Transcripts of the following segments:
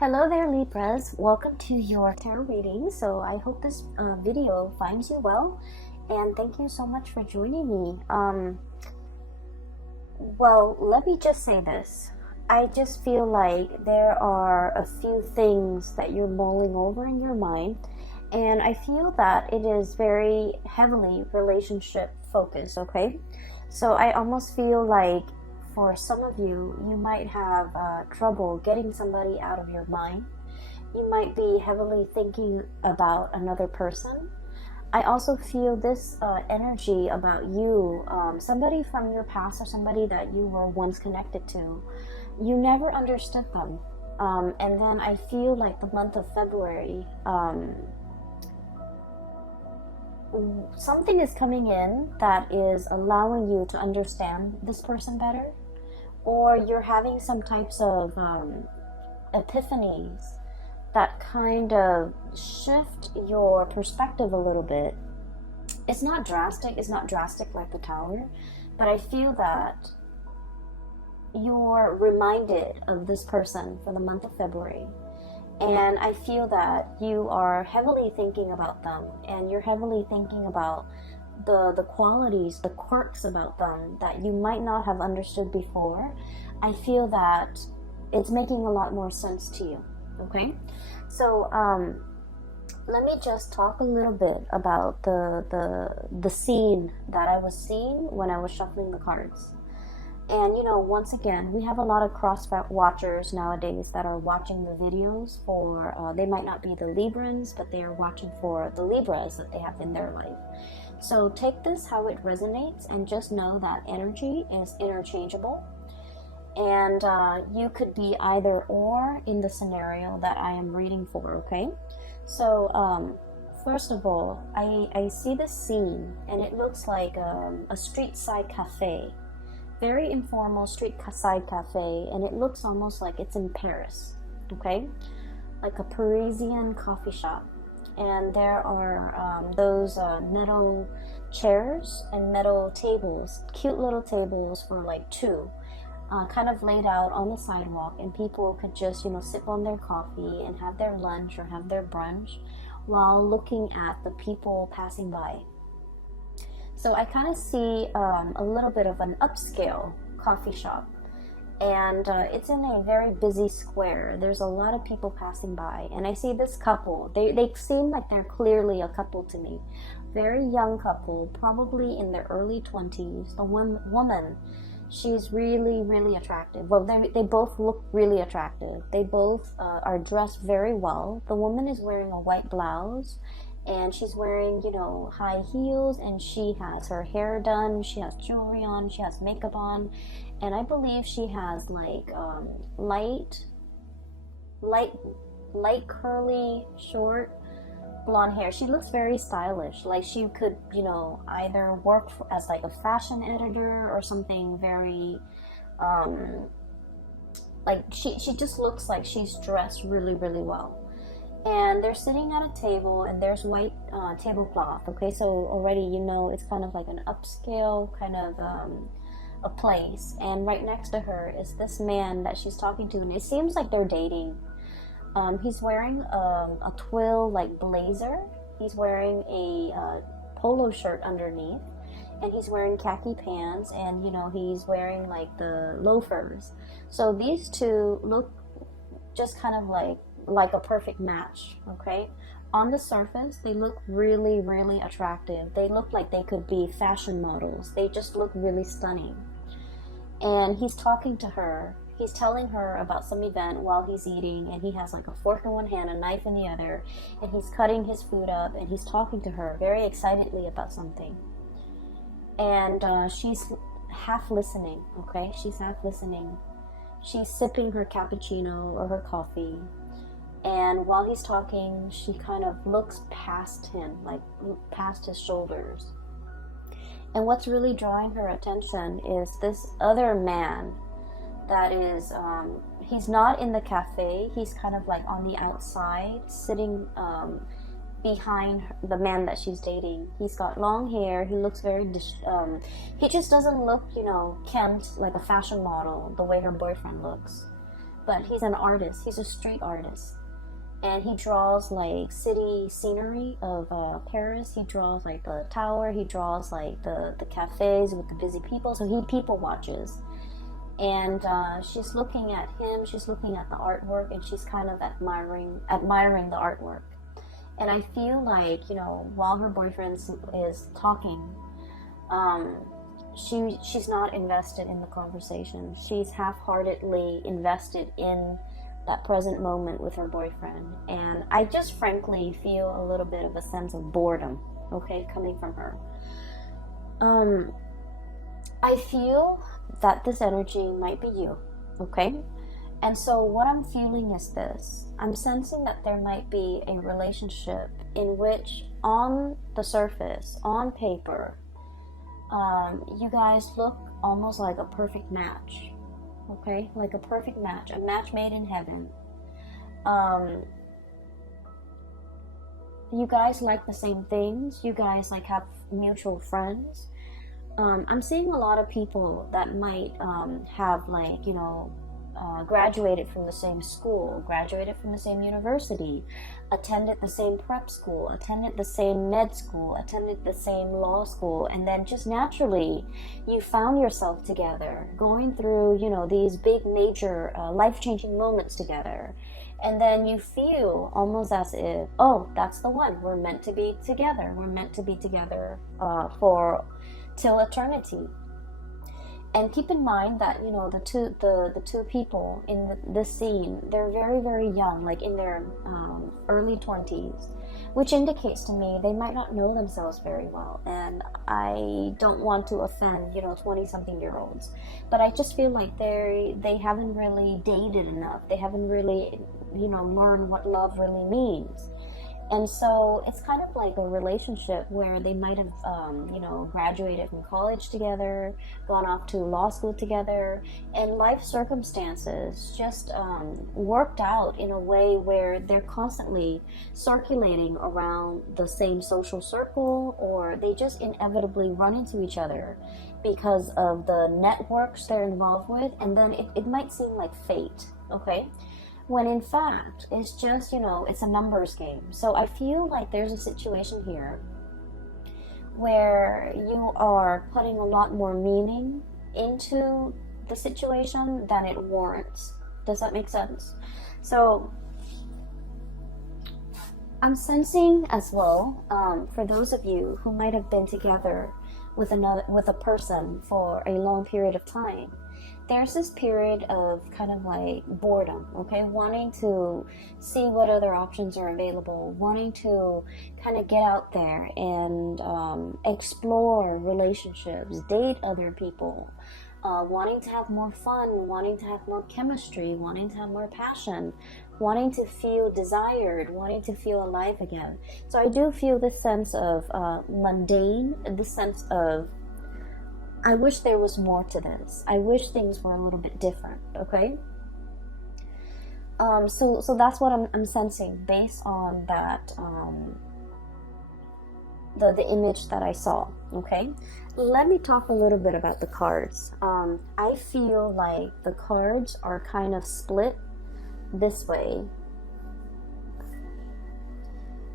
Hello there, Libras. Welcome to your tarot reading. So I hope this video finds you well, and thank you so much for joining me. Well, let me just say this. I just feel like there are a few things that you're mulling over in your mind, and I feel that it is very heavily relationship focused, okay? So I almost feel like for some of you, you might have trouble getting somebody out of your mind. You might be heavily thinking about another person. I also feel this energy about you, somebody from your past or somebody that you were once connected to. You never understood them. And then I feel like the month of February, something is coming in that is allowing you to understand this person better, or you're having some types of epiphanies that kind of shift your perspective a little bit. It's not drastic like the Tower, but I feel that you're reminded of this person for the month of February. And I feel that you are heavily thinking about them, and you're heavily thinking about the qualities, the quirks about them that you might not have understood before. I feel that it's making a lot more sense to you, okay? So let me just talk a little bit about the scene that I was seeing when I was shuffling the cards. And once again, we have a lot of cross watchers nowadays that are watching the videos for, they might not be the Librans, but they are watching for the Libras that they have in their life. So take this how it resonates, and just know that energy is interchangeable. And you could be either or in the scenario that I am reading for, okay? So first of all, I see this scene, and it looks like a street side cafe. Very informal street side cafe, and it looks almost like it's in Paris, okay? Like a Parisian coffee shop. And there are those metal chairs and metal tables, cute little tables for like two, kind of laid out on the sidewalk, and people could just, sip on their coffee and have their lunch or have their brunch while looking at the people passing by. So I kind of see a little bit of an upscale coffee shop, and it's in a very busy square. There's a lot of people passing by, and I see this couple. They seem like they're clearly a couple to me. Very young couple, probably in their early 20s. The one woman, she's really, really attractive. Well, they both look really attractive. They both are dressed very well. The woman is wearing a white blouse, and she's wearing, high heels, and she has her hair done, she has jewelry on, she has makeup on, and I believe she has like light curly, short, blonde hair. She looks very stylish, like she could, either work as like a fashion editor or something very, like she just looks like she's dressed really, really well. And they're sitting at a table, and there's white tablecloth, okay? So already it's kind of like an upscale kind of a place. And right next to her is this man that she's talking to, and it seems like they're dating. He's wearing a twill like blazer. He's wearing a polo shirt underneath, and he's wearing khaki pants, and he's wearing like the loafers. So these two look just kind of like a perfect match, okay? On the surface, they look really, really attractive. They look like they could be fashion models. They just look really stunning. And he's talking to her. He's telling her about some event while he's eating, and he has like a fork in one hand, a knife in the other, and he's cutting his food up, and he's talking to her very excitedly about something. And she's half listening, okay? She's half listening. She's sipping her cappuccino or her coffee. And while he's talking, she kind of looks past him, like past his shoulders. And what's really drawing her attention is this other man that is, he's not in the cafe. He's kind of like on the outside, sitting behind the man that she's dating. He's got long hair. He looks very, he just doesn't look, kempt like a fashion model the way her boyfriend looks. but he's an artist. He's a street artist. And he draws like city scenery of Paris. He draws like the tower. He draws like the cafes with the busy people. So he people watches. And she's looking at him. She's looking at the artwork, and she's kind of admiring the artwork. And I feel like, you know, while her boyfriend is talking, she's not invested in the conversation. She's half-heartedly invested in that present moment with her boyfriend. And I just frankly feel a little bit of a sense of boredom, okay, coming from her. I feel that this energy might be you, okay? And so what I'm feeling is this. I'm sensing that there might be a relationship in which, on the surface, on paper, you guys look almost like a perfect match, okay? Like a perfect match, a match made in heaven. You guys like the same things. You guys like have mutual friends. I'm seeing a lot of people that might have, like, you know, graduated from the same school, graduated from the same university, attended the same prep school, attended the same med school, attended the same law school, and then just naturally you found yourself together, going through, you know, these big major life-changing moments together. And then you feel almost as if, oh, that's the one. We're meant to be together. We're meant to be together for till eternity. And keep in mind that, you know, the two people in this scene, they're very, very young, like in their early 20s, which indicates to me they might not know themselves very well. And I don't want to offend, you know, 20-something-year-olds, but I just feel like they haven't really dated enough. They haven't really, you know, learned what love really means. And so it's kind of like a relationship where they might have, you know, graduated from college together, gone off to law school together, and life circumstances just worked out in a way where they're constantly circulating around the same social circle, or they just inevitably run into each other because of the networks they're involved with, and then it might seem like fate, okay? When in fact, it's just, you know, it's a numbers game. So I feel like there's a situation here where you are putting a lot more meaning into the situation than it warrants. Does that make sense? So I'm sensing as well, for those of you who might have been together with a person for a long period of time, there's this period of kind of like boredom, okay? Wanting to see what other options are available, wanting to kind of get out there and explore relationships, date other people, wanting to have more fun, wanting to have more chemistry, wanting to have more passion, wanting to feel desired, wanting to feel alive again. So I do feel this sense of mundane, this sense of, I wish there was more to this. I wish things were a little bit different, okay? So that's what I'm sensing based on that, the image that I saw, okay? Let me talk a little bit about the cards. I feel like the cards are kind of split this way.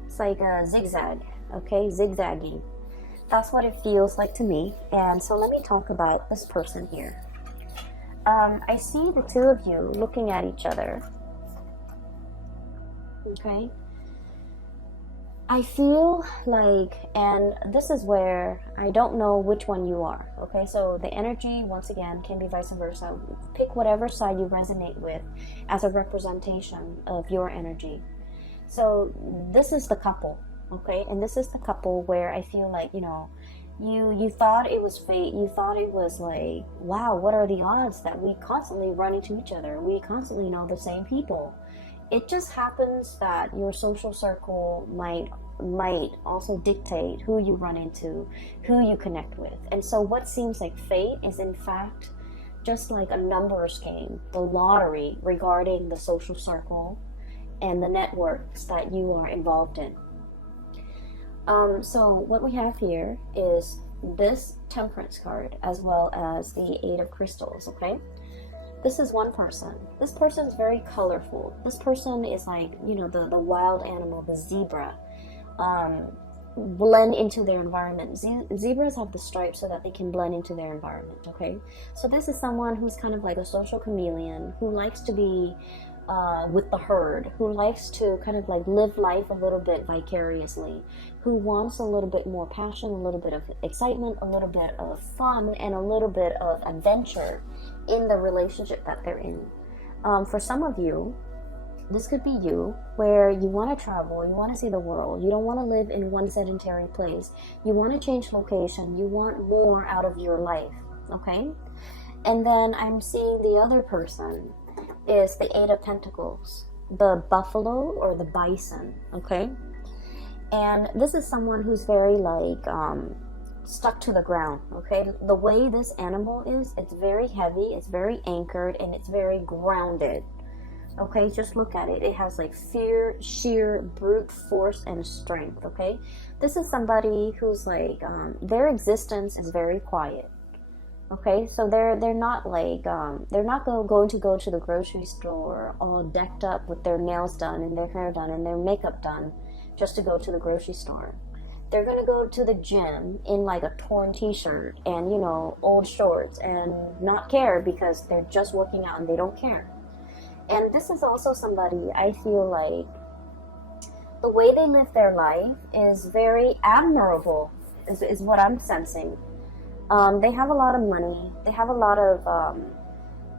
It's like a zigzag, okay? Zigzagging. That's what it feels like to me. And so let me talk about this person here. I see the two of you looking at each other. Okay? I feel like, and this is where I don't know which one you are. Okay? So the energy, once again, can be vice versa. Pick whatever side you resonate with as a representation of your energy. So this is the couple. Okay, and this is the couple where I feel like, you know, you thought it was fate. You thought it was like, wow, what are the odds that we constantly run into each other? We constantly know the same people. It just happens that your social circle might also dictate who you run into, who you connect with. And so what seems like fate is in fact just like a numbers game, the lottery regarding the social circle and the networks that you are involved in. So what we have here is this Temperance card as well as the Eight of Crystals, okay? This is one person. This person is very colorful. This person is like, you know, the wild animal, the zebra. Blend into their environment. Zebras have the stripes so that they can blend into their environment, okay? So this is someone who's kind of like a social chameleon, who likes to be with the herd, who likes to kind of like live life a little bit vicariously, who wants a little bit more passion, a little bit of excitement, a little bit of fun, and a little bit of adventure in the relationship that they're in. For some of you, this could be you, where you want to travel, you want to see the world, you don't want to live in one sedentary place, you want to change location, you want more out of your life, okay? And then I'm seeing the other person is the Eight of Pentacles, the buffalo or the bison, okay? And this is someone who's very like stuck to the ground, okay? The way this animal is, it's very heavy, it's very anchored, and it's very grounded. Okay, just look at it. It has like fear, sheer brute force and strength, okay? This is somebody who's like, their existence is very quiet, okay? So they're not like, they're not going to go to the grocery store all decked up with their nails done and their hair done and their makeup done just to go to the grocery store. They're going to go to the gym in like a torn t-shirt and, you know, old shorts and not care because they're just working out and they don't care. And this is also somebody, I feel like, the way they live their life is very admirable, is what I'm sensing. They have a lot of money, they have a lot of,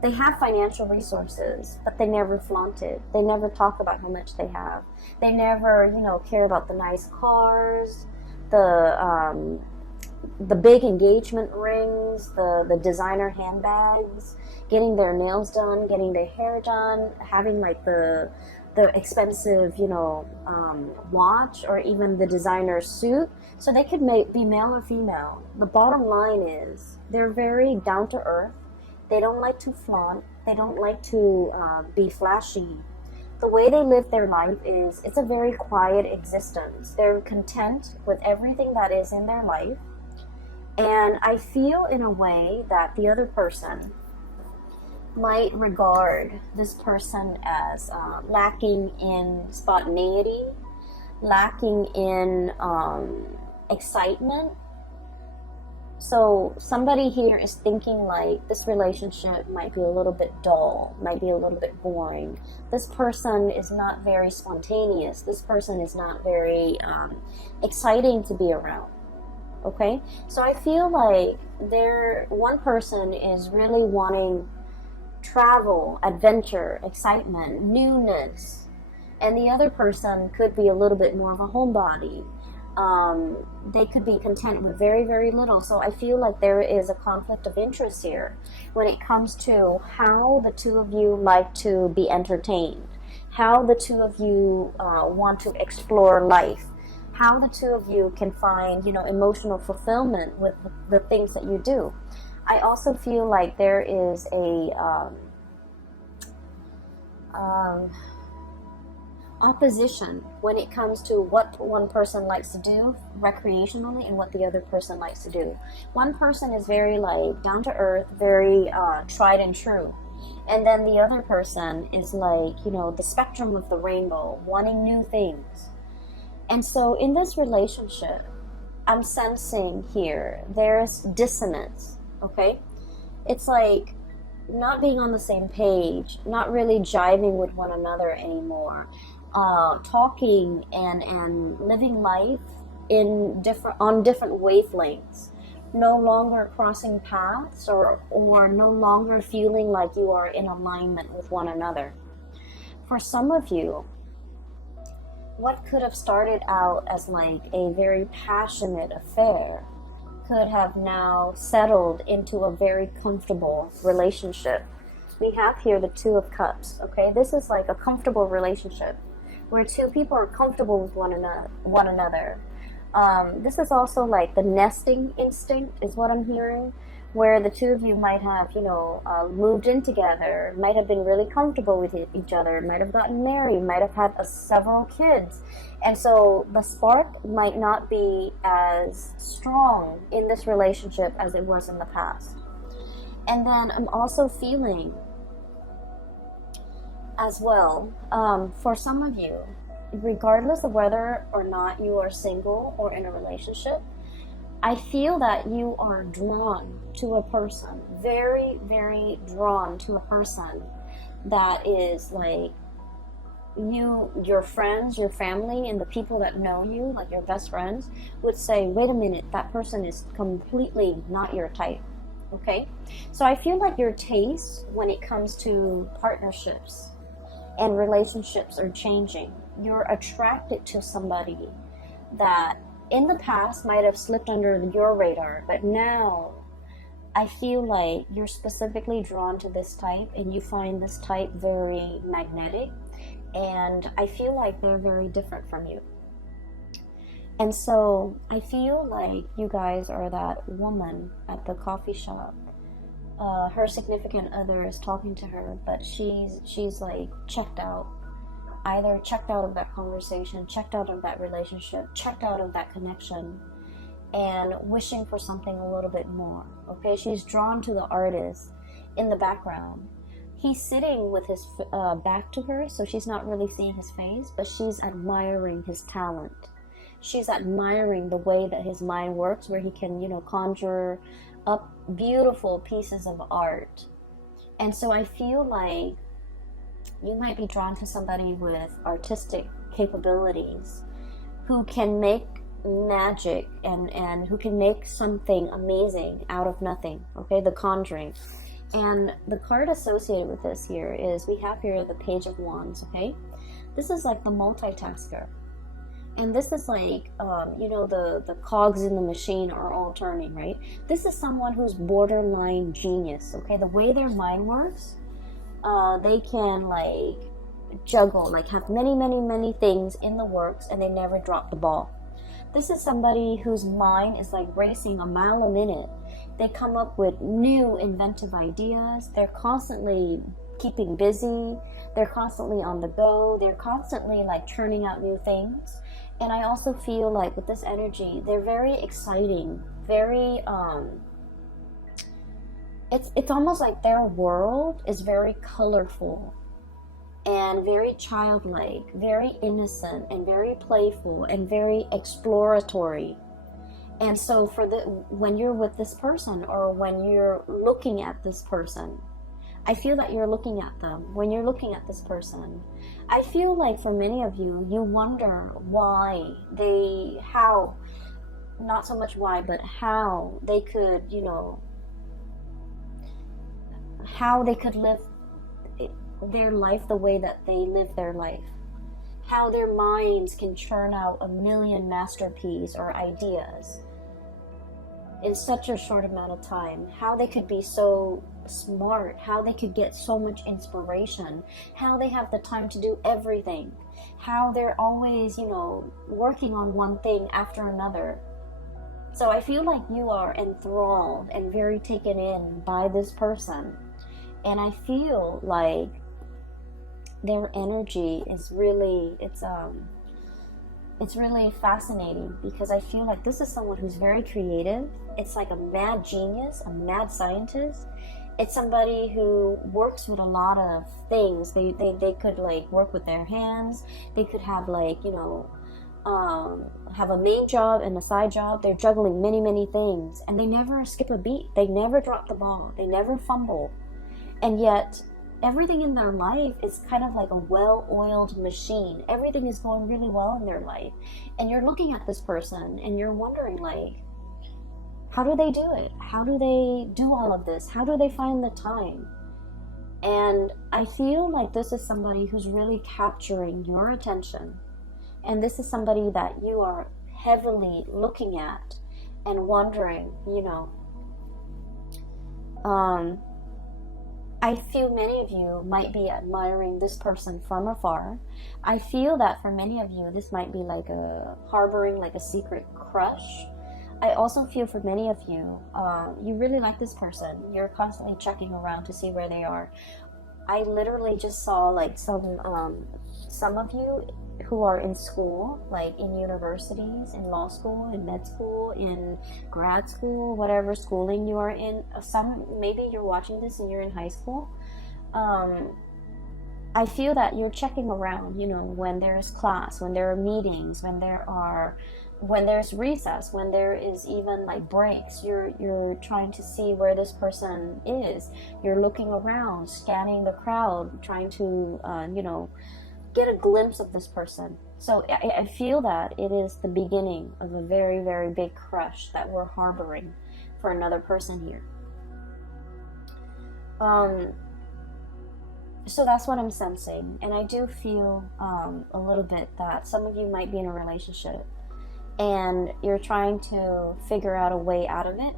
they have financial resources, but they never flaunt it. They never talk about how much they have. They never, you know, care about the nice cars, the big engagement rings, the designer handbags, getting their nails done, getting their hair done, having like the expensive, you know, watch or even the designer suit. So they could be male or female. The bottom line is they're very down to earth. They don't like to flaunt. They don't like to be flashy. The way they live their life is, it's a very quiet existence. They're content with everything that is in their life. And I feel in a way that the other person might regard this person as lacking in spontaneity, lacking in excitement. So somebody here is thinking like this relationship might be a little bit dull, might be a little bit boring. This person is not very spontaneous. This person is not very exciting to be around. Okay, so I feel like one person is really wanting travel, adventure, excitement, newness, and the other person could be a little bit more of a homebody. They could be content with very, very little. So I feel like there is a conflict of interest here when it comes to how the two of you like to be entertained, how the two of you want to explore life, how the two of you can find, you know, emotional fulfillment with the things that you do. I also feel like there is a opposition when it comes to what one person likes to do recreationally and what the other person likes to do. One person is very like down to earth, very tried and true. And then the other person is like, you know, the spectrum of the rainbow, wanting new things. And so in this relationship, I'm sensing here, there's dissonance, okay? It's like not being on the same page, not really jiving with one another anymore, talking and living life on different wavelengths, no longer crossing paths or no longer feeling like you are in alignment with one another. For some of you, what could have started out as like a very passionate affair could have now settled into a very comfortable relationship. We have here the Two of Cups, okay? This is like a comfortable relationship where two people are comfortable with one another. This is also like the nesting instinct is what I'm hearing, where the two of you might have, you know, moved in together, might have been really comfortable with each other, might have gotten married, might have had several kids. And so the spark might not be as strong in this relationship as it was in the past. And then I'm also feeling as well. For some of you, regardless of whether or not you are single or in a relationship, I feel that you are drawn to a person, very, very drawn to a person that is like your friends, your family, and the people that know you, like your best friends, would say, wait a minute, that person is completely not your type. Okay? So I feel like your taste when it comes to partnerships and relationships are changing. You're attracted to somebody that in the past might have slipped under your radar, but now I feel like you're specifically drawn to this type and you find this type very magnetic, and I feel like they're very different from you. And so I feel like you guys are that woman at the coffee shop. Her significant other is talking to her, but she's like checked out. Either checked out of that conversation, checked out of that relationship, checked out of that connection, and wishing for something a little bit more. Okay, she's drawn to the artist in the background. He's sitting with his back to her, so she's not really seeing his face, but she's admiring his talent. She's admiring the way that his mind works, where he can, conjure up beautiful pieces of art. And so I feel like you might be drawn to somebody with artistic capabilities who can make magic and who can make something amazing out of nothing. Okay, the Conjuring. And the card associated with this here is, we have here the Page of Wands. Okay, this is like the multitasker. And this is like, the cogs in the machine are all turning, right? This is someone who's borderline genius, okay? The way their mind works, they can like juggle, like have many, many, many things in the works, and they never drop the ball. This is somebody whose mind is like racing a mile a minute. They come up with new inventive ideas. They're constantly keeping busy. They're constantly on the go. They're constantly like churning out new things. And I also feel like with this energy, they're very exciting, very it's almost like their world is very colorful and very childlike, very innocent and very playful and very exploratory. And so when you're with this person, or when you're looking at this person, I feel that you're looking at them. When you're looking at this person, I feel like for many of you, you wonder not so much why, but how they could, how they could live their life the way that they live their life. How their minds can churn out a million masterpieces or ideas in such a short amount of time. How they could be so smart, how they could get so much inspiration, how they have the time to do everything, how they're always, working on one thing after another. So I feel like you are enthralled and very taken in by this person. And I feel like their energy is really, it's really fascinating, because I feel like this is someone who's very creative. It's like a mad genius, a mad scientist. It's somebody who works with a lot of things. They could like work with their hands. They could have like, have a main job and a side job. They're juggling many, many things, and they never skip a beat. They never drop the ball. They never fumble. And yet everything in their life is kind of like a well-oiled machine. Everything is going really well in their life. And you're looking at this person and you're wondering, like, how do they do it? How do they do all of this? How do they find the time? And I feel like this is somebody who's really capturing your attention. And this is somebody that you are heavily looking at and wondering, I feel many of you might be admiring this person from afar. I feel that for many of you, this might be like harboring like a secret crush. I also feel for many of you, you really like this person. You're constantly checking around to see where they are. I literally just saw like some of you who are in school, like in universities, in law school, in med school, in grad school, whatever schooling you are in. Maybe you're watching this and you're in high school. I feel that you're checking around, you know, when there's class, when there are meetings, when there's recess, when there is even like breaks, you're trying to see where this person is. You're looking around, scanning the crowd, trying to, you know, get a glimpse of this person. So I feel that it is the beginning of a very, very big crush that we're harboring for another person here. So that's what I'm sensing, and I do feel a little bit that some of you might be in a relationship and you're trying to figure out a way out of it.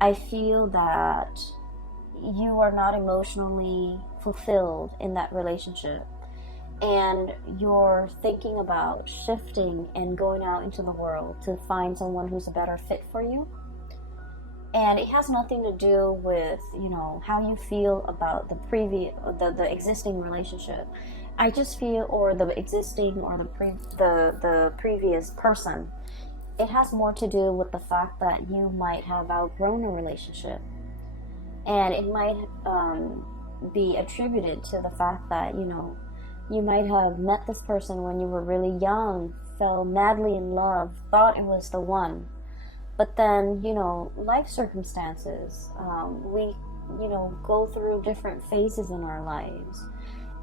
I feel that you are not emotionally fulfilled in that relationship, and you're thinking about shifting and going out into the world to find someone who's a better fit for you. And it has nothing to do with, you know, how you feel about the existing relationship. I just feel, or the existing, or the previous person. It has more to do with the fact that you might have outgrown a relationship, and it might be attributed to the fact that, you know, you might have met this person when you were really young, fell madly in love, thought it was the one. But then, you know, life circumstances, we, you know, go through different phases in our lives,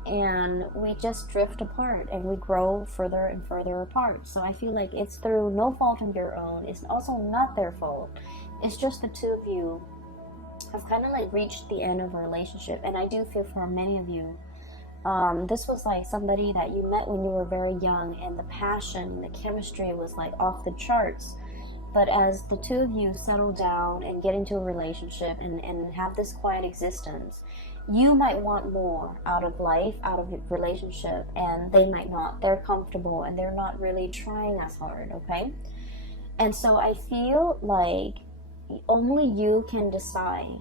and we just drift apart, and we grow further and further apart. So I feel like it's through no fault of your own. It's also not their fault. It's just the two of you have kind of like reached the end of a relationship. And I do feel for many of you, this was like somebody that you met when you were very young, and the passion, the chemistry was like off the charts. But as the two of you settle down and get into a relationship and have this quiet existence, you might want more out of life, out of a relationship, and they might not. They're comfortable and they're not really trying as hard, okay? And so I feel like only you can decide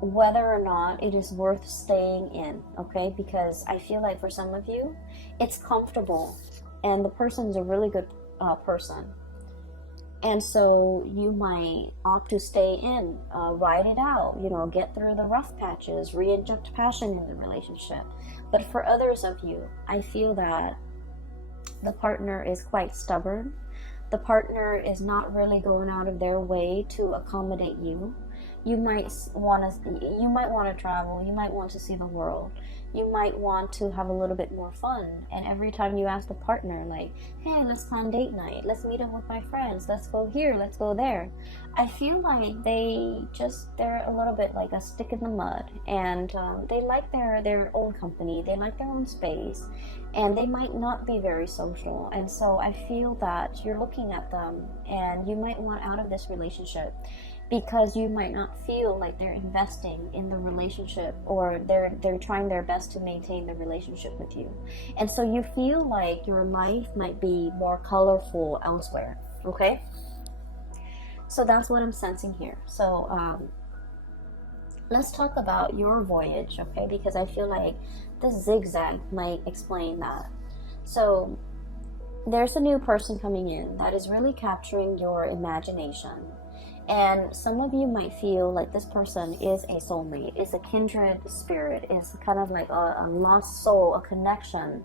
whether or not it is worth staying in, okay? Because I feel like for some of you, it's comfortable and the person's a really good person. And so you might opt to stay in, ride it out, you know, get through the rough patches, reinject passion in the relationship. But for others of you, I feel that the partner is quite stubborn. The partner is not really going out of their way to accommodate you. You might want to travel. You might want to see the world. You might want to have a little bit more fun. And every time you ask the partner, like, hey, let's plan date night. Let's meet up with my friends. Let's go here. Let's go there. I feel like they're a little bit like a stick in the mud. And they like their own company. They like their own space. And they might not be very social. And so I feel that you're looking at them and you might want out of this relationship, because you might not feel like they're investing in the relationship, or they're trying their best to maintain the relationship with you. And so you feel like your life might be more colorful elsewhere, okay? So that's what I'm sensing here. So let's talk about your voyage, okay? Because I feel like the zigzag might explain that. So there's a new person coming in that is really capturing your imagination. And some of you might feel like this person is a soulmate, is a kindred spirit, is kind of like a lost soul, a connection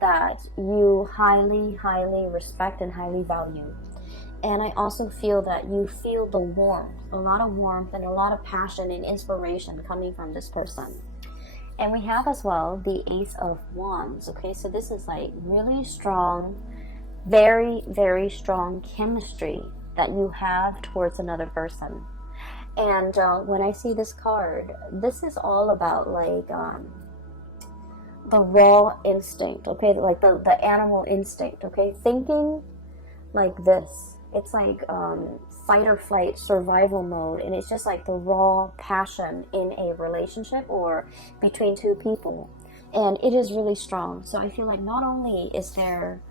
that you highly, highly respect and highly value. And I also feel that you feel the warmth, a lot of warmth and a lot of passion and inspiration coming from this person. And we have as well the Ace of Wands, okay? So this is like really strong, very, very strong chemistry that you have towards another person. And when I see this card, this is all about like the raw instinct, okay? Like the animal instinct, okay? Thinking like this. It's like fight or flight, survival mode, and it's just like the raw passion in a relationship or between two people. And it is really strong. So I feel like not only is there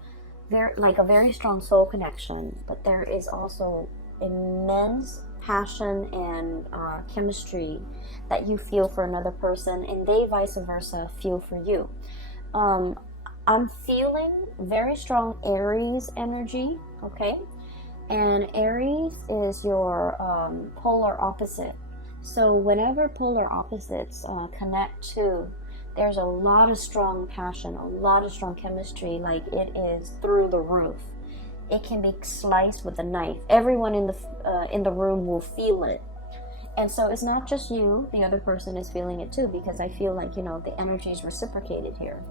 a very strong soul connection, but there is also immense passion and chemistry that you feel for another person, and they vice versa feel for you. I'm feeling very strong Aries energy, okay? And Aries is your polar opposite. So whenever polar opposites connect to, there's a lot of strong passion, a lot of strong chemistry, like it is through the roof. It can be sliced with a knife. Everyone in the room will feel it. And so it's not just you, the other person is feeling it too, because I feel like, you know, the energy is reciprocated here.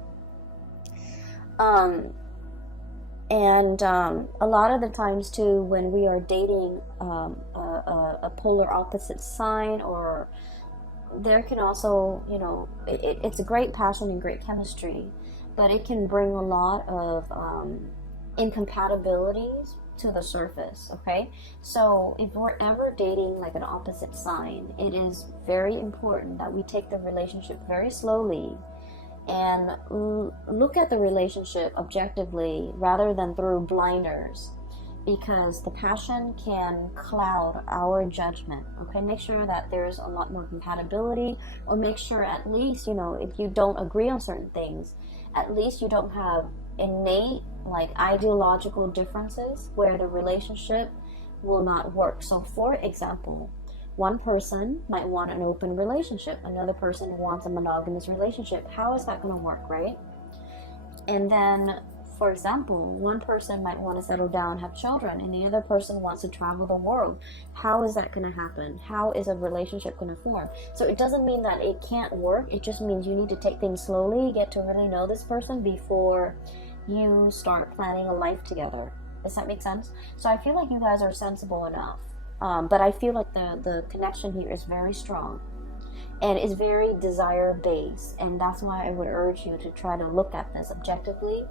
A lot of the times too, when we are dating a polar opposite sign, or there can also, you know, it's a great passion and great chemistry, but it can bring a lot of incompatibilities to the surface. Okay, so if we're ever dating like an opposite sign, it is very important that we take the relationship very slowly and look at the relationship objectively rather than through blinders, because the passion can cloud our judgment. Okay, make sure that there's a lot more compatibility, or make sure at least, you know, if you don't agree on certain things, at least you don't have innate like ideological differences where the relationship will not work. So for example, one person might want an open relationship, another person wants a monogamous relationship. How is that going to work, right? And then, for example, one person might want to settle down, have children, and the other person wants to travel the world. How is that going to happen? How is a relationship going to form? So it doesn't mean that it can't work. It just means you need to take things slowly, get to really know this person before you start planning a life together. Does that make sense? So I feel like you guys are sensible enough. But I feel like the connection here is very strong and is very desire based, and that's why I would urge you to try to look at this objectively,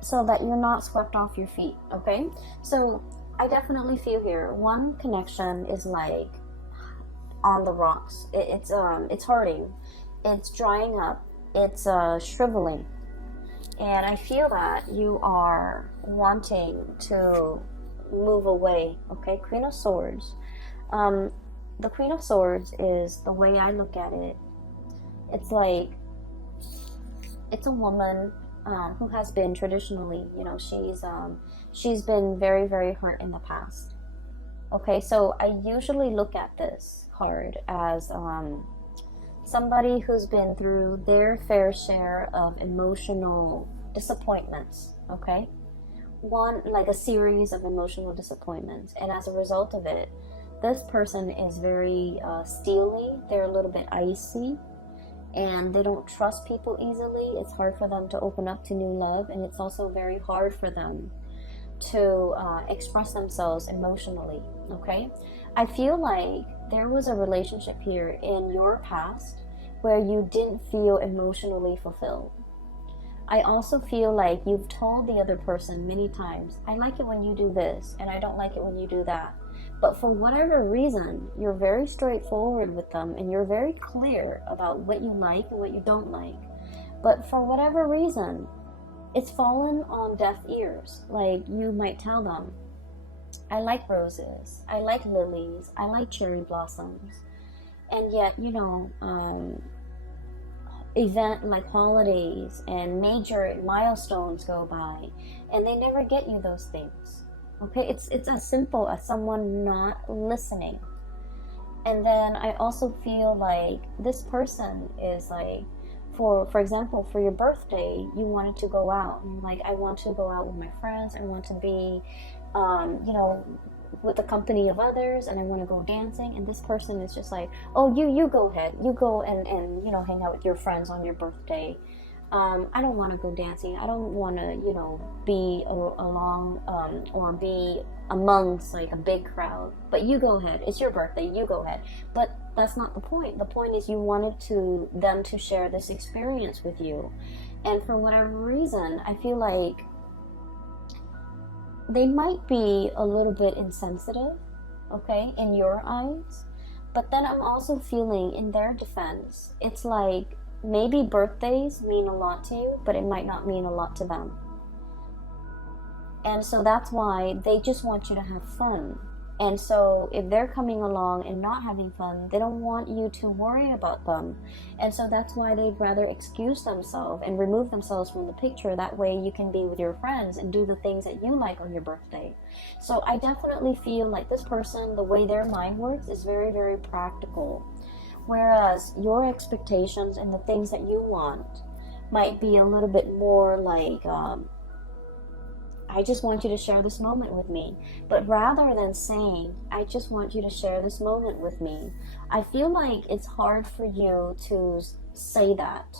so that you're not swept off your feet. Okay, so I definitely feel here one connection is like on the rocks. It's hurting, it's drying up, it's shriveling. And I feel that you are wanting to move away. Okay, Queen of Swords. The Queen of Swords is, the way I look at it, it's like, it's a woman who has been traditionally, you know, she's been very, very hurt in the past. Okay, so I usually look at this card as somebody who's been through their fair share of emotional disappointments. Okay, like a series of emotional disappointments, and as a result of it, this person is very steely. They're a little bit icy, and they don't trust people easily. It's hard for them to open up to new love, and it's also very hard for them to express themselves emotionally. Okay, I feel like there was a relationship here in your past where you didn't feel emotionally fulfilled. I also feel like you've told the other person many times, I like it when you do this, and I don't like it when you do that. But for whatever reason, you're very straightforward with them, and you're very clear about what you like and what you don't like. But for whatever reason, it's fallen on deaf ears. Like, you might tell them, I like roses, I like lilies, I like cherry blossoms. And yet, you know, event like holidays and major milestones go by, and they never get you those things. Okay, it's as simple as someone not listening. And then I also feel like this person is like, for example, for your birthday, you wanted to go out. And like, I want to go out with my friends. I want to be, you know, with the company of others, and I want to go dancing. And this person is just like, oh, you go ahead. You go and you know, hang out with your friends on your birthday. I don't want to go dancing. I don't want to, you know, be along or be amongst like a big crowd. But you go ahead. It's your birthday. You go ahead. But that's not the point. The point is you wanted them to share this experience with you. And for whatever reason, I feel like they might be a little bit insensitive, okay, in your eyes. But then I'm also feeling, in their defense, it's like maybe birthdays mean a lot to you, but it might not mean a lot to them. And so that's why they just want you to have fun. And so if they're coming along and not having fun, they don't want you to worry about them. And so that's why they'd rather excuse themselves and remove themselves from the picture. That way you can be with your friends and do the things that you like on your birthday. So I definitely feel like this person, the way their mind works is very, very practical. Whereas your expectations and the things that you want might be a little bit more like, I just want you to share this moment with me. But rather than saying, I just want you to share this moment with me, I feel like it's hard for you to say that.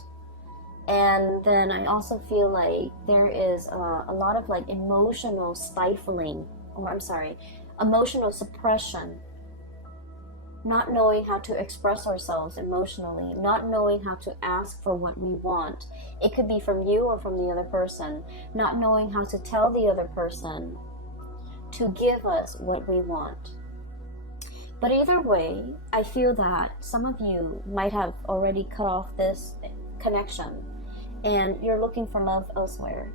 And then I also feel like there is a lot of like emotional stifling, or I'm sorry, emotional suppression. Not knowing how to express ourselves emotionally, not knowing how to ask for what we want. It could be from you or from the other person. Not knowing how to tell the other person to give us what we want. But either way, I feel that some of you might have already cut off this connection and you're looking for love elsewhere.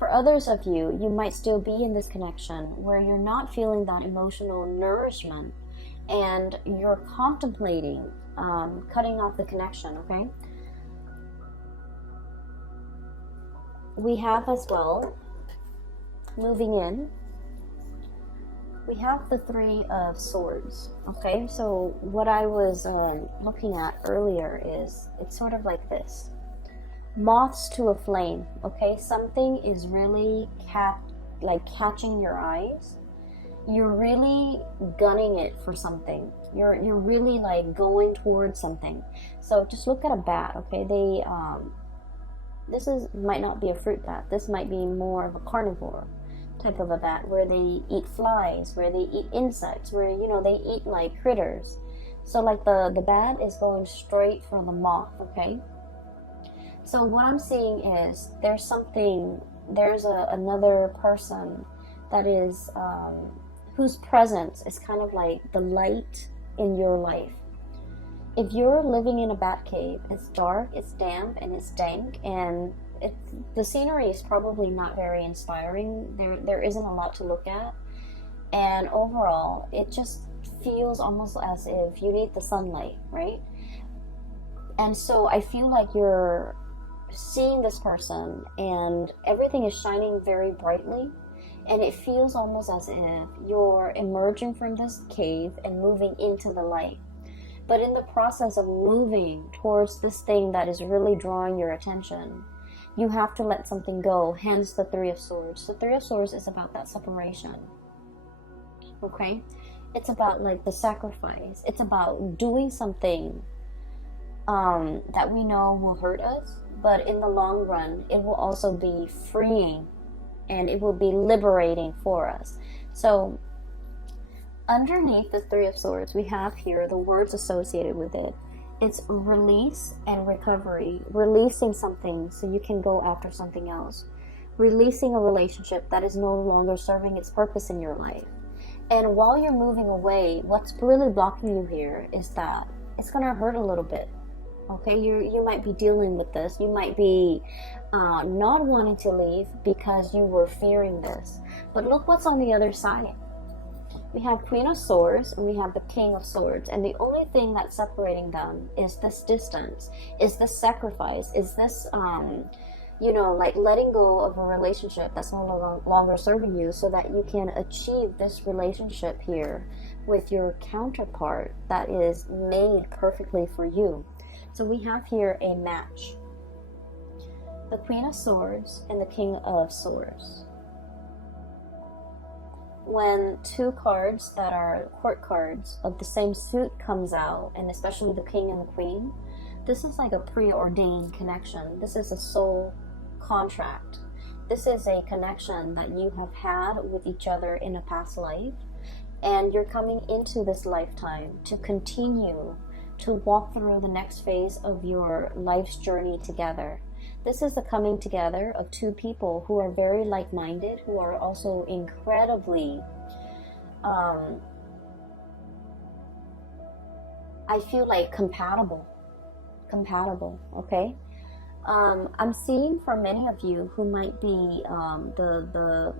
For others of you, you might still be in this connection where you're not feeling that emotional nourishment and you're contemplating cutting off the connection, okay? We have as well, moving in, we have the Three of Swords, okay? So what I was looking at earlier is, it's sort of like this. Moths to a flame, okay? Something is really catching your eyes. You're really gunning it for something. You're really like going towards something. So just look at a bat, okay? This might not be a fruit bat. This might be more of a carnivore type of a bat, where they eat flies, where they eat insects, where they eat like critters. So like the bat is going straight for the moth, okay? So what I'm seeing is there's another person that is whose presence is kind of like the light in your life. If you're living in a bat cave, it's dark, it's damp, and it's dank, and the scenery is probably not very inspiring. There isn't a lot to look at, and overall, it just feels almost as if you need the sunlight, right? And so I feel like you're seeing this person, and everything is shining very brightly. And it feels almost as if you're emerging from this cave and moving into the light. But in the process of moving towards this thing that is really drawing your attention, you have to let something go, hence the Three of Swords. The Three of Swords is about that separation, okay? It's about like the sacrifice. It's about doing something that we know will hurt us, but in the long run, it will also be freeing and it will be liberating for us. So underneath the Three of Swords, we have here the words associated with it. It's release and recovery. Releasing something so you can go after something else. Releasing a relationship that is no longer serving its purpose in your life. And while you're moving away, what's really blocking you here is that it's going to hurt a little bit. Okay, you might be dealing with this. You might be not wanting to leave because you were fearing this. But look what's on the other side. We have Queen of Swords and we have the King of Swords. And the only thing that's separating them is this distance, is this sacrifice, is this, like letting go of a relationship that's no longer serving you so that you can achieve this relationship here with your counterpart that is made perfectly for you. So we have here a match. The Queen of Swords and the King of Swords. When two cards that are court cards of the same suit comes out, and especially the King and the Queen, this is like a preordained connection. This is a soul contract. This is a connection that you have had with each other in a past life, and you're coming into this lifetime to continue to walk through the next phase of your life's journey together. This is the coming together of two people who are very like-minded, who are also incredibly, I feel like compatible, okay? I'm seeing for many of you who might be the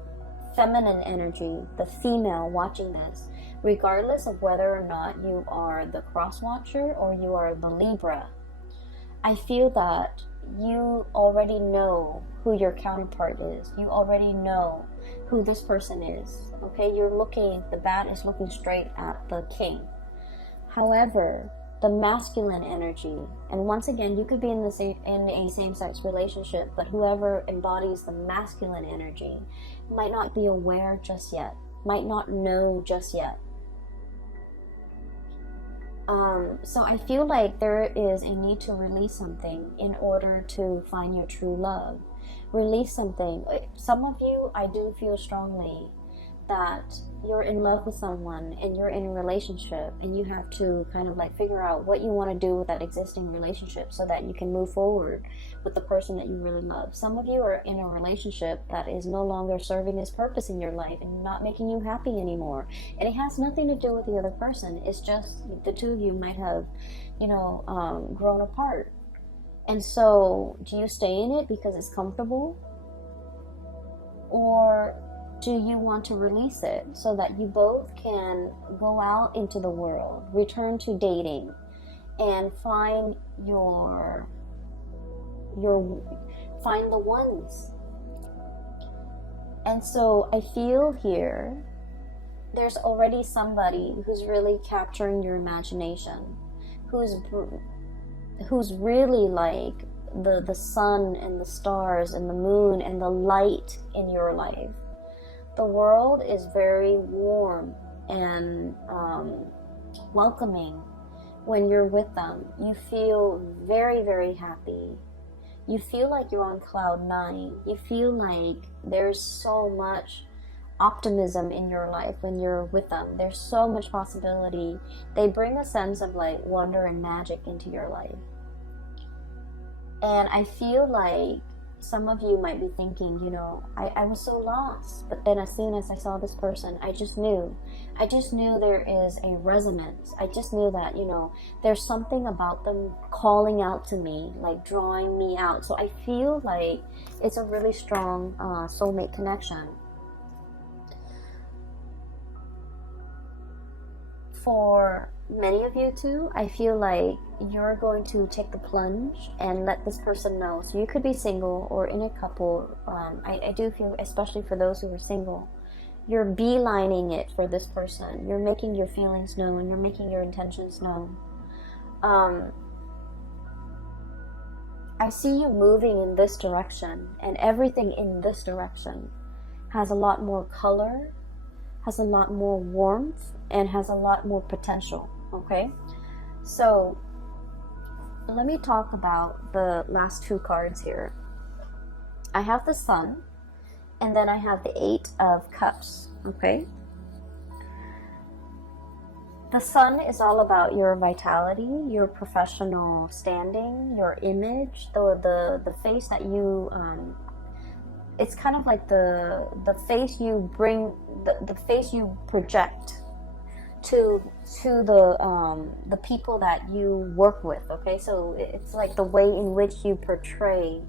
feminine energy, the female watching this, regardless of whether or not you are the cross watcher or you are the Libra, I feel that you already know who your counterpart is. You already know who this person is. Okay, the bat is looking straight at the king. However, the masculine energy, and once again, you could be in a same-sex relationship, but whoever embodies the masculine energy might not be aware just yet, might not know just yet. So I feel like there is a need to release something in order to find your true love. Release something. Some of you, I do feel strongly that you're in love with someone and you're in a relationship, and you have to kind of like figure out what you want to do with that existing relationship so that you can move forward with the person that you really love. Some of you are in a relationship that is no longer serving its purpose in your life and not making you happy anymore, and it has nothing to do with the other person. It's just the two of you might have, grown apart. And so do you stay in it because it's comfortable, or do you want to release it so that you both can go out into the world, return to dating, and find find the ones? And so I feel here there's already somebody who's really capturing your imagination, who's really like the sun and the stars and the moon and the light in your life. The world is very warm and welcoming when you're with them. You feel very, very happy. You feel like you're on cloud 9. You feel like there's so much optimism in your life when you're with them. There's so much possibility. They bring a sense of like wonder and magic into your life. And I feel like some of you might be thinking, I was so lost, but then as soon as I saw this person, I just knew there is a resonance. I just knew that, there's something about them calling out to me, like drawing me out. So I feel like it's a really strong soulmate connection. For many of you too, I feel like you're going to take the plunge and let this person know. So you could be single or in a couple. I do feel, especially for those who are single, you're beelining it for this person. You're making your feelings known. You're making your intentions known. I see you moving in this direction, and everything in this direction has a lot more color, has a lot more warmth, and has a lot more potential. Okay, so let me talk about the last two cards here. I have the Sun, and then I have the 8 of Cups. Okay, the Sun is all about your vitality, your professional standing, your image, the face that you it's kind of like the face you bring, the face you project to the people that you work with. Okay, so it's like the way in which you portray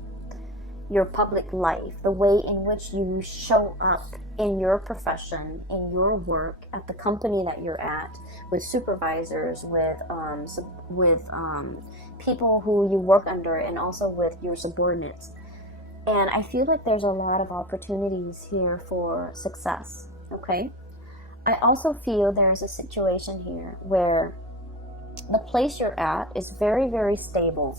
your public life, the way in which you show up in your profession, in your work, at the company that you're at, with supervisors, with people who you work under, and also with your subordinates. And I feel like there's a lot of opportunities here for success. Okay, I also feel there's a situation here where the place you're at is very, very stable.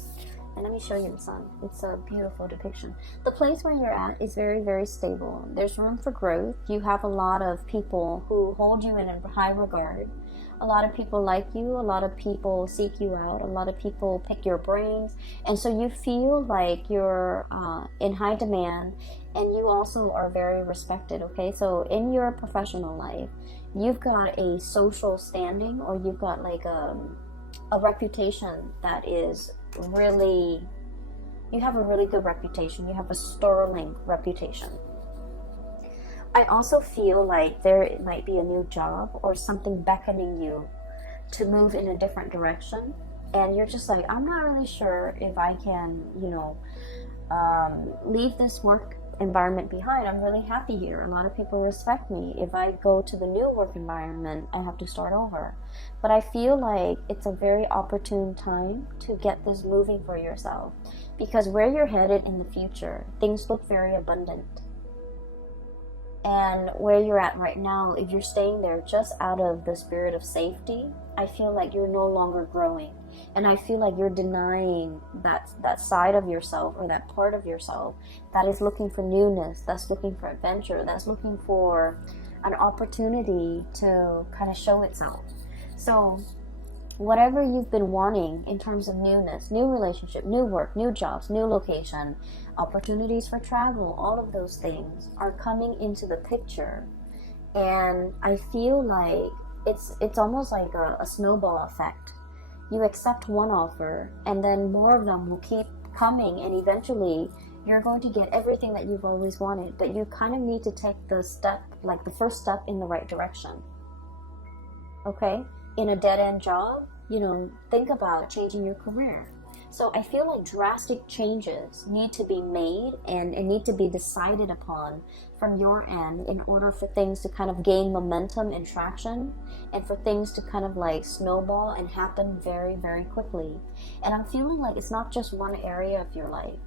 And let me show you the Sun. It's a beautiful depiction. The place where you're at is very, very stable. There's room for growth. You have a lot of people who hold you in a high regard. A lot of people like you. A lot of people seek you out. A lot of people pick your brains. And so you feel like you're in high demand, and you also are very respected. Okay, so in your professional life, you've got a social standing, or you've got like a reputation that is really, you have a really good reputation. You have a sterling reputation. I also feel like there might be a new job or something beckoning you to move in a different direction, and you're just like, I'm not really sure if I can, leave this work environment behind, I'm really happy here. A lot of people respect me. If I go to the new work environment, I have to start over. But I feel like it's a very opportune time to get this moving for yourself, because where you're headed in the future, things look very abundant. And where you're at right now, if you're staying there just out of the spirit of safety, I feel like you're no longer growing. And I feel like you're denying that side of yourself, or that part of yourself that is looking for newness, that's looking for adventure, that's looking for an opportunity to kind of show itself. So whatever you've been wanting in terms of newness, new relationship, new work, new jobs, new location, opportunities for travel, all of those things are coming into the picture. And I feel like it's almost like a snowball effect. You accept one offer, and then more of them will keep coming, and eventually you're going to get everything that you've always wanted. But you kind of need to take the step, like the first step in the right direction. Okay? In a dead-end job, think about changing your career. So I feel like drastic changes need to be made and need to be decided upon from your end in order for things to kind of gain momentum and traction, and for things to kind of like snowball and happen very, very quickly. And I'm feeling like it's not just one area of your life.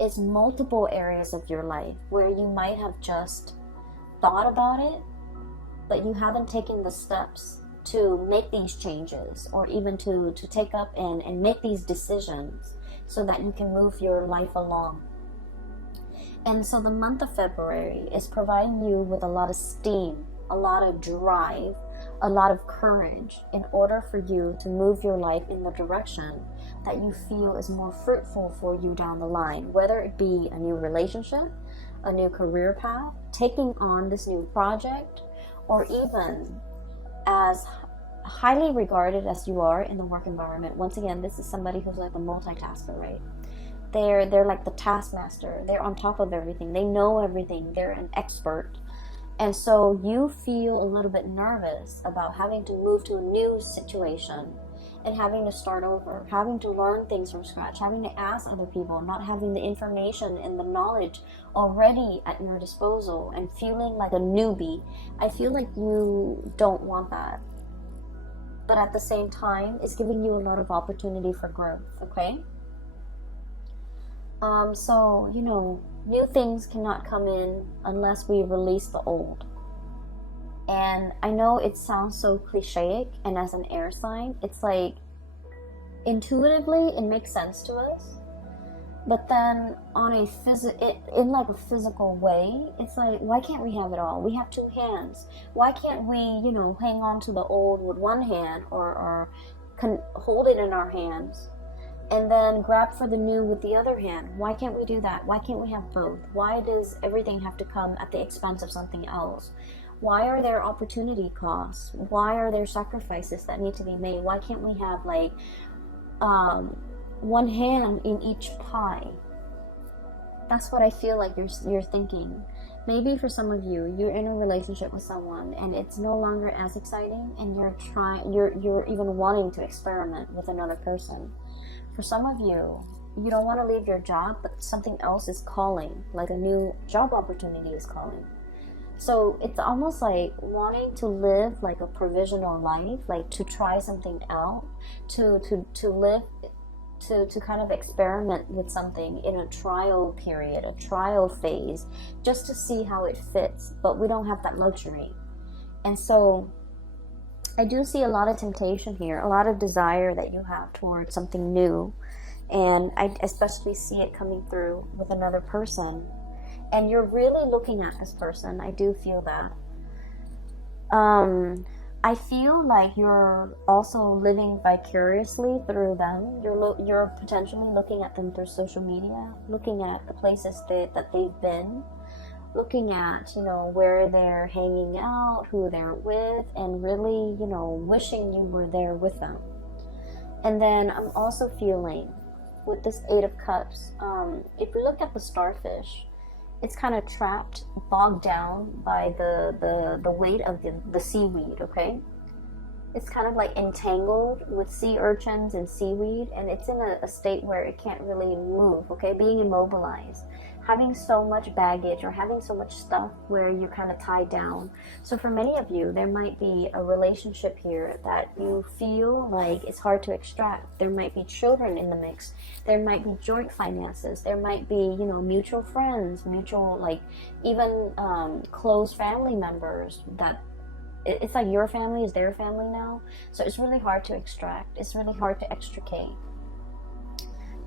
It's multiple areas of your life where you might have just thought about it, but you haven't taken the steps to make these changes, or even to take up and make these decisions so that you can move your life along. And so the month of February is providing you with a lot of steam, a lot of drive, a lot of courage in order for you to move your life in the direction that you feel is more fruitful for you down the line, whether it be a new relationship, a new career path, taking on this new project, or even as highly regarded as you are in the work environment. Once again, this is somebody who's like a multitasker, right? They're like the taskmaster. They're on top of everything. They know everything. They're an expert. And so you feel a little bit nervous about having to move to a new situation and having to start over, having to learn things from scratch, having to ask other people, not having the information and the knowledge already at your disposal, and feeling like a newbie. I feel like you don't want that. But at the same time, it's giving you a lot of opportunity for growth, okay? So, new things cannot come in unless we release the old. And I know it sounds so cliche, and as an air sign, it's like intuitively it makes sense to us. But then on a in like a physical way, it's like, why can't we have it all? We have two hands. Why can't we, hang on to the old with one hand, or hold it in our hands, and then grab for the new with the other hand? Why can't we do that? Why can't we have both? Why does everything have to come at the expense of something else? Why are there opportunity costs? Why are there sacrifices that need to be made? Why can't we have like one hand in each pie? That's what I feel like you're thinking. Maybe for some of you, you're in a relationship with someone and it's no longer as exciting, and you're even wanting to experiment with another person. For some of you, you don't want to leave your job, but something else is calling, like a new job opportunity is calling. So it's almost like wanting to live like a provisional life, like to try something out, to live, to kind of experiment with something in a trial period, a trial phase, just to see how it fits. But we don't have that luxury. And so I do see a lot of temptation here, a lot of desire that you have towards something new. And I especially see it coming through with another person. And you're really looking at this person. I do feel that. I feel like you're also living vicariously through them. You're potentially looking at them through social media, looking at the places that they've been, looking at, where they're hanging out, who they're with, and really, wishing you were there with them. And then I'm also feeling with this 8 of Cups, if you look at the starfish, it's kind of trapped, bogged down by the weight of the seaweed, okay? It's kind of like entangled with sea urchins and seaweed, and it's in a state where it can't really move, okay? Being immobilized. having so much baggage or having so much stuff where you're kind of tied down. So for many of you, there might be a relationship here that you feel like it's hard to extract. There might be children in the mix. There might be joint finances. There might be, you know, mutual friends, mutual, like, even close family members that it's like your family is their family now. So it's really hard to extract. It's really hard to extricate.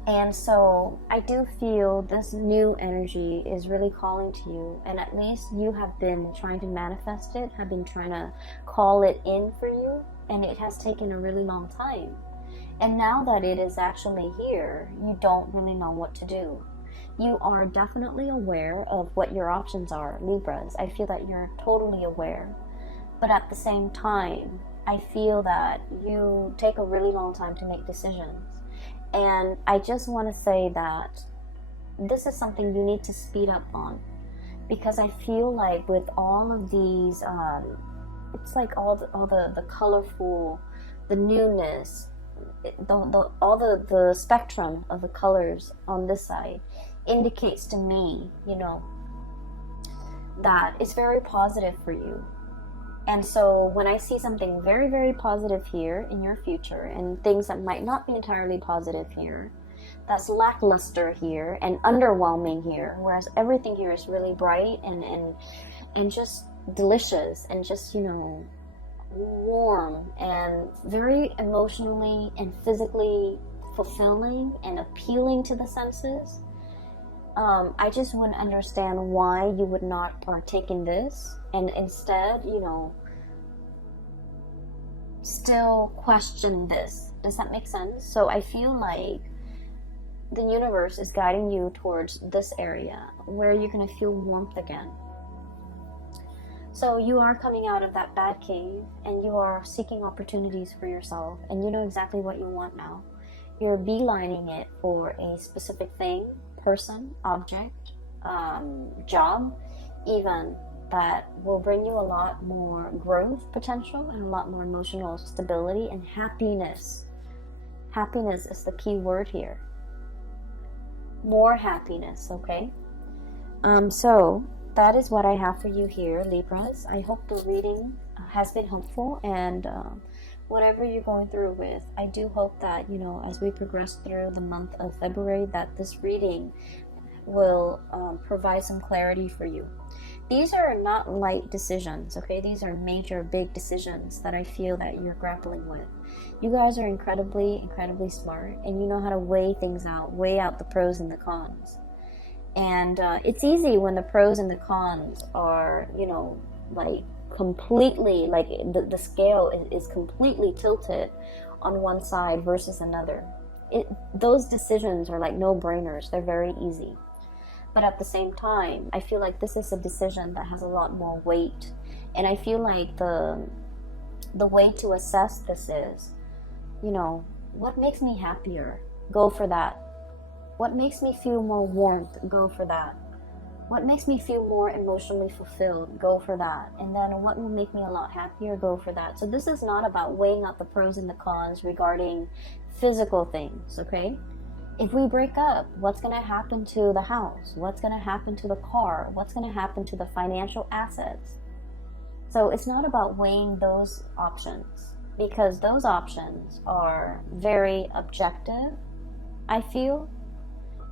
And so I do feel this new energy is really calling to you, and at least you have been trying to manifest it, have been trying to call it in for you, and it has taken a really long time. And now that it is actually here, you don't really know what to do. You are definitely aware of what your options are, Libras. I feel that you're totally aware. But at the same time, I feel that you take a really long time to make decisions. And I just want to say that this is something you need to speed up on, because I feel like with all of these, it's like all the colorful, the newness, all the spectrum of the colors on this side indicates to me, you know, that it's very positive for you. And so when I see something very, very positive here in your future, and things that might not be entirely positive here, that's lackluster here and underwhelming here, whereas everything here is really bright and just delicious and just, you know, warm and very emotionally and physically fulfilling and appealing to the senses. I just wouldn't understand why you would not partake in this and instead, you know, still question this. Does that make sense? So I feel like the universe is guiding you towards this area where you're going to feel warmth again. So you are coming out of that bad cave and you are seeking opportunities for yourself, and you know exactly what you want now. You're beelining it for a specific thing, person, object, job, even, that will bring you a lot more growth potential and a lot more emotional stability and happiness. Happiness is the key word here. More happiness, okay? So that is what I have for you here, Libras. I hope the reading has been helpful, and whatever you're going through with, I do hope that, you know, as we progress through the month of February, that this reading will provide some clarity for you. These are not light decisions, okay? These are major, big decisions that I feel that you're grappling with. You guys are incredibly, incredibly smart, and you know how to weigh things out, weigh out the pros and the cons. And it's easy when the pros and the cons are, you know, like completely, like the scale is completely tilted on one side versus another. Those decisions are like no-brainers. They're very easy. But at the same time, I feel like this is a decision that has a lot more weight. And I feel like the way to assess this is, you know, what makes me happier? Go for that. What makes me feel more warmth? Go for that. What makes me feel more emotionally fulfilled? Go for that. And then what will make me a lot happier? Go for that. So this is not about weighing out the pros and the cons regarding physical things, okay? If we break up, what's going to happen to the house? What's going to happen to the car? What's going to happen to the financial assets? So it's not about weighing those options, because those options are very objective, I feel.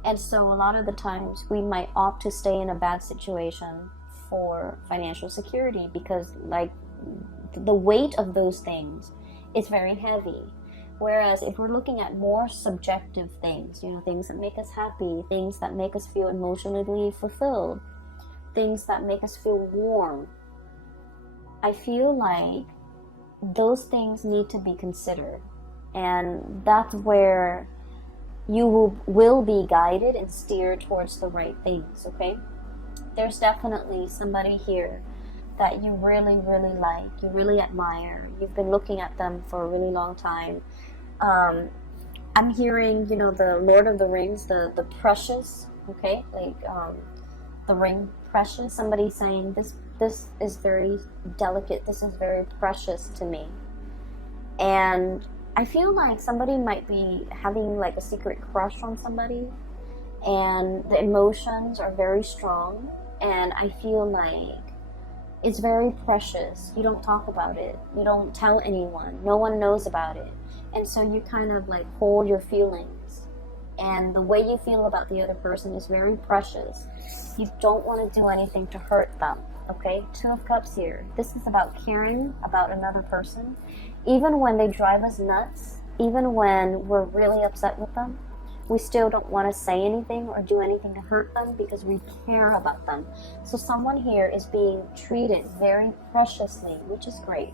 And so a lot of the times we might opt to stay in a bad situation for financial security, because like the weight of those things is very heavy. Whereas if we're looking at more subjective things, you know, things that make us happy, things that make us feel emotionally fulfilled, things that make us feel warm, I feel like those things need to be considered. And that's where you will be guided and steered towards the right things, okay? There's definitely somebody here that you really, really like, you really admire. You've been looking at them for a really long time. I'm hearing, you know, the Lord of the Rings, the precious, okay? Like, the ring precious. Somebody saying, this is very delicate, this is very precious to me. And I feel like somebody might be having like a secret crush on somebody, and the emotions are very strong, and I feel like it's very precious. You don't talk about it. You don't tell anyone. No one knows about it. And so you kind of like hold your feelings. And the way you feel about the other person is very precious. You don't want to do anything to hurt them. Okay? 2 of Cups here. This is about caring about another person. Even when they drive us nuts, even when we're really upset with them, we still don't want to say anything or do anything to hurt them because we care about them. So someone here is being treated very preciously, which is great.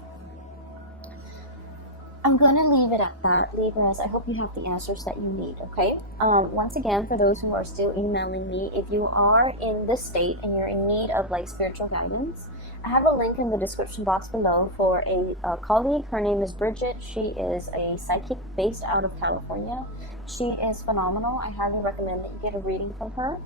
I'm going to leave it at that, Libras. I hope you have the answers that you need, okay? Once again, for those who are still emailing me, if you are in this state and you're in need of like spiritual guidance, I have a link in the description box below for a colleague. Her name is Bridget. She is a psychic based out of California. She is phenomenal. I highly recommend that you get a reading from her.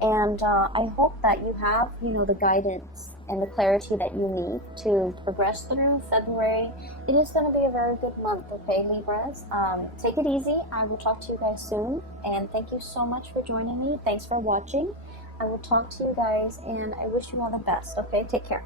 And I hope that you have, the guidance and the clarity that you need to progress through February. It is going to be a very good month, okay, Libras? Take it easy. I will talk to you guys soon. And thank you so much for joining me. Thanks for watching. I will talk to you guys, and I wish you all the best, okay? Take care.